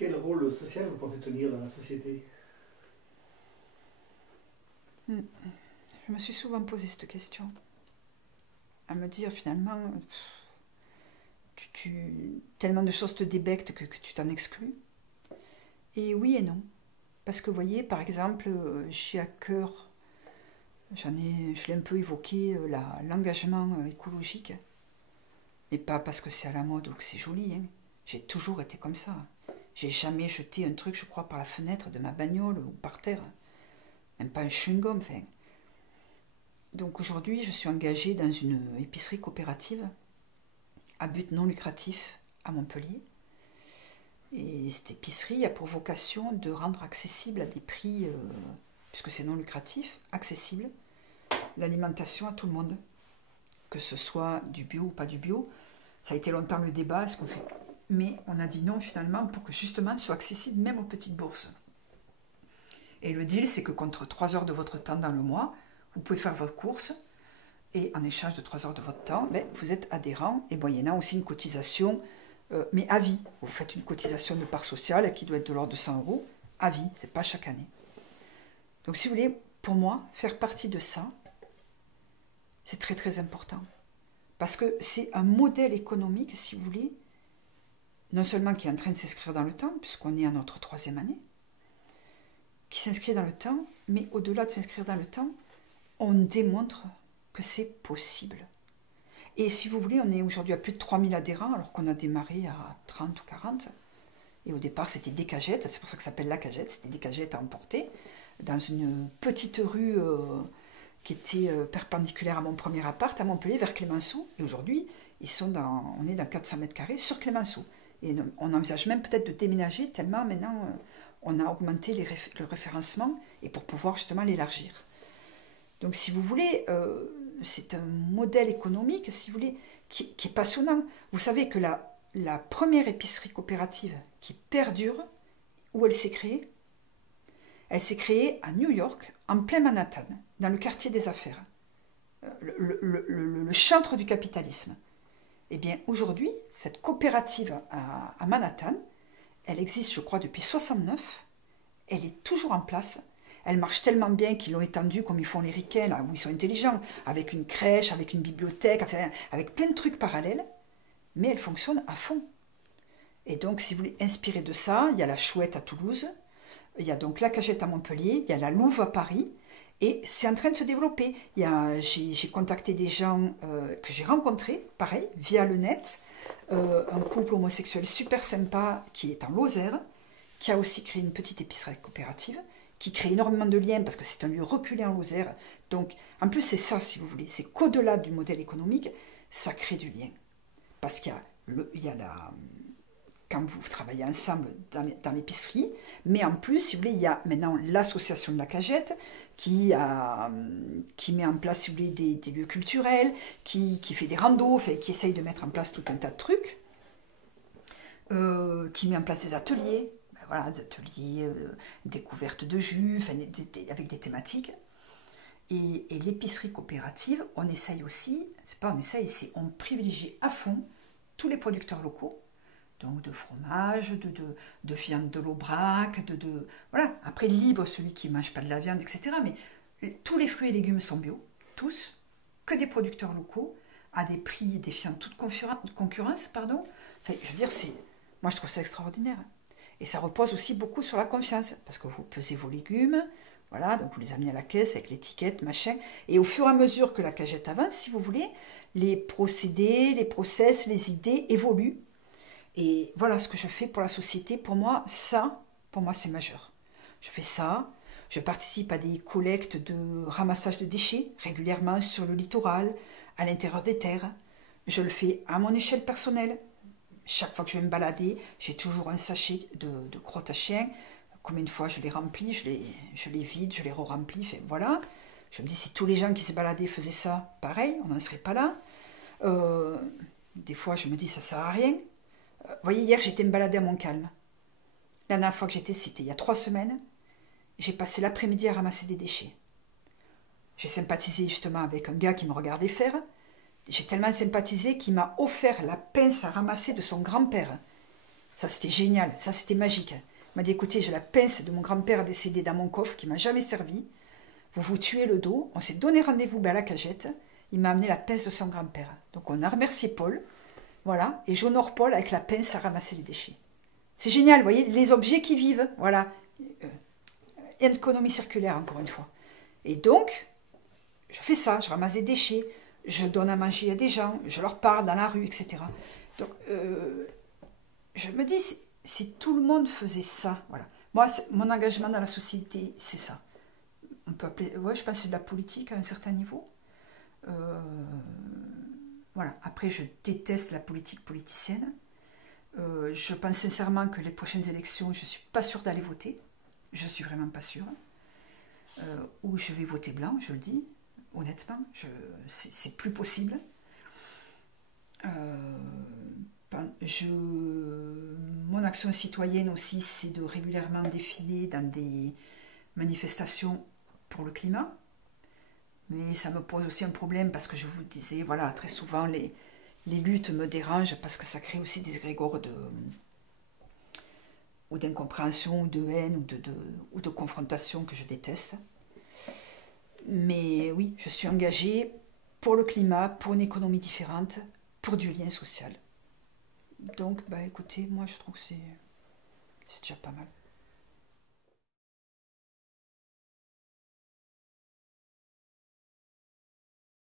Quel rôle social vous pensez tenir dans la société? Je me suis souvent posé cette question. À me dire finalement, tellement de choses te débectent que tu t'en exclus. Et oui et non. Parce que vous voyez, par exemple, j'ai à cœur, je l'ai un peu évoqué, l'engagement écologique. Mais pas parce que c'est à la mode ou que c'est joli. Hein. J'ai toujours été comme ça. J'ai jamais jeté un truc, je crois, par la fenêtre de ma bagnole ou par terre. Même pas un chewing-gum. Enfin. Donc aujourd'hui, je suis engagée dans une épicerie coopérative à but non lucratif à Montpellier. Et cette épicerie a pour vocation de rendre accessible à des prix, puisque c'est non lucratif, accessible, l'alimentation à tout le monde. Que ce soit du bio ou pas du bio. Ça a été longtemps le débat, est-ce qu'on fait... Mais on a dit non finalement pour que justement ce soit accessible même aux petites bourses. Et le deal, c'est que contre 3 heures de votre temps dans le mois, vous pouvez faire votre course et en échange de 3 heures de votre temps, vous êtes adhérent et moyennant aussi une cotisation, mais à vie. Vous faites une cotisation de part sociale qui doit être de l'ordre de 100 € à vie, c'est pas chaque année. Donc si vous voulez, pour moi, faire partie de ça, c'est très très important. Parce que c'est un modèle économique, si vous voulez, non seulement qui est en train de s'inscrire dans le temps, puisqu'on est à notre 3e année, qui s'inscrit dans le temps, mais au-delà de s'inscrire dans le temps, on démontre que c'est possible. Et si vous voulez, on est aujourd'hui à plus de 3000 adhérents, alors qu'on a démarré à 30 ou 40. Et au départ, c'était des cagettes, c'est pour ça que ça s'appelle la cagette, c'était des cagettes à emporter, dans une petite rue qui était perpendiculaire à mon premier appart, à Montpellier, vers Clemenceau. Et aujourd'hui, on est dans 400 mètres carrés sur Clemenceau. Et on envisage même peut-être de déménager, tellement maintenant on a augmenté le référencement, et pour pouvoir justement l'élargir. Donc si vous voulez, c'est un modèle économique, si vous voulez, qui est passionnant. Vous savez que la première épicerie coopérative qui perdure, où elle s'est créée? Elle s'est créée à New York, en plein Manhattan, dans le quartier des affaires, le chantre du capitalisme. Eh bien, aujourd'hui, cette coopérative à Manhattan, elle existe, je crois, depuis 1969. Elle est toujours en place. Elle marche tellement bien qu'ils l'ont étendue comme ils font les ricains, là, où ils sont intelligents, avec une crèche, avec une bibliothèque, enfin, avec plein de trucs parallèles. Mais elle fonctionne à fond. Et donc, si vous voulez inspirer de ça, il y a la Chouette à Toulouse, il y a donc la Cagette à Montpellier, il y a la Louve à Paris, et c'est en train de se développer. J'ai contacté des gens que j'ai rencontrés, pareil, via le net, un couple homosexuel super sympa qui est en Lozère, qui a aussi créé une petite épicerie coopérative, qui crée énormément de liens parce que c'est un lieu reculé en Lozère. Donc, en plus, c'est ça, si vous voulez, c'est qu'au-delà du modèle économique, ça crée du lien. Parce qu'il y a quand vous travaillez ensemble dans l'épicerie, mais en plus, si vous voulez, il y a maintenant l'association de la Cagette qui met en place, si vous voulez, des lieux culturels, qui fait des randos, qui essaye de mettre en place tout un tas de trucs, qui met en place des ateliers, voilà, des ateliers découvertes de jus, avec des thématiques. Et l'épicerie coopérative, on essaye aussi, on privilégie à fond tous les producteurs locaux, donc de fromage, de viande de l'Aubrac, voilà. Après, libre celui qui ne mange pas de la viande, etc. Mais tous les fruits et légumes sont bio, tous, que des producteurs locaux, à des prix défiant toute concurrence, pardon. Enfin, je veux dire, moi je trouve ça extraordinaire. Et ça repose aussi beaucoup sur la confiance, parce que vous pesez vos légumes, voilà, donc vous les amenez à la caisse avec l'étiquette, machin, et au fur et à mesure que la cagette avance, si vous voulez, les procédés, les process, les idées évoluent. Et voilà ce que je fais pour la société. Pour moi, c'est majeur. Je fais ça, je participe à des collectes de ramassage de déchets régulièrement sur le littoral, à l'intérieur des terres. Je le fais à mon échelle personnelle. Chaque fois que je vais me balader, j'ai toujours un sachet de crottes à chien. Combien de fois je les remplis, je les vide, je les re-remplis. Enfin, voilà. Je me dis, si tous les gens qui se baladaient faisaient ça, pareil, on n'en serait pas là. Des fois, je me dis, ça sert à rien. Vous voyez, hier, j'étais me balader à Montcalm. La dernière fois que c'était il y a 3 semaines. J'ai passé l'après-midi à ramasser des déchets. J'ai sympathisé justement avec un gars qui me regardait faire. J'ai tellement sympathisé qu'il m'a offert la pince à ramasser de son grand-père. Ça, c'était génial. Ça, c'était magique. Il m'a dit, écoutez, j'ai la pince de mon grand-père décédé dans mon coffre qui m'a jamais servi. Vous vous tuez le dos. On s'est donné rendez-vous à la cagette. Il m'a amené la pince de son grand-père. Donc, on a remercié Paul. Voilà. Et j'honore Paul avec la pince à ramasser les déchets. C'est génial, vous voyez, les objets qui vivent. Voilà. Économie circulaire, encore une fois. Et donc, je fais ça. Je ramasse des déchets. Je donne à manger à des gens. Je leur parle dans la rue, etc. Donc, je me dis, si tout le monde faisait ça, voilà. Moi, mon engagement dans la société, c'est ça. On peut appeler, ouais, je pense que c'est de la politique à un certain niveau. Voilà. Après, je déteste la politique politicienne. Je pense sincèrement que les prochaines élections, je ne suis pas sûre d'aller voter. Je ne suis vraiment pas sûre. Ou je vais voter blanc, je le dis, honnêtement. C'est plus possible. Mon action citoyenne aussi, c'est de régulièrement défiler dans des manifestations pour le climat. Mais ça me pose aussi un problème parce que je vous disais, voilà, très souvent les luttes me dérangent parce que ça crée aussi des égrégores ou d'incompréhension, ou de haine, ou de confrontation que je déteste. Mais oui, je suis engagée pour le climat, pour une économie différente, pour du lien social. Donc, bah écoutez, moi je trouve que c'est déjà pas mal.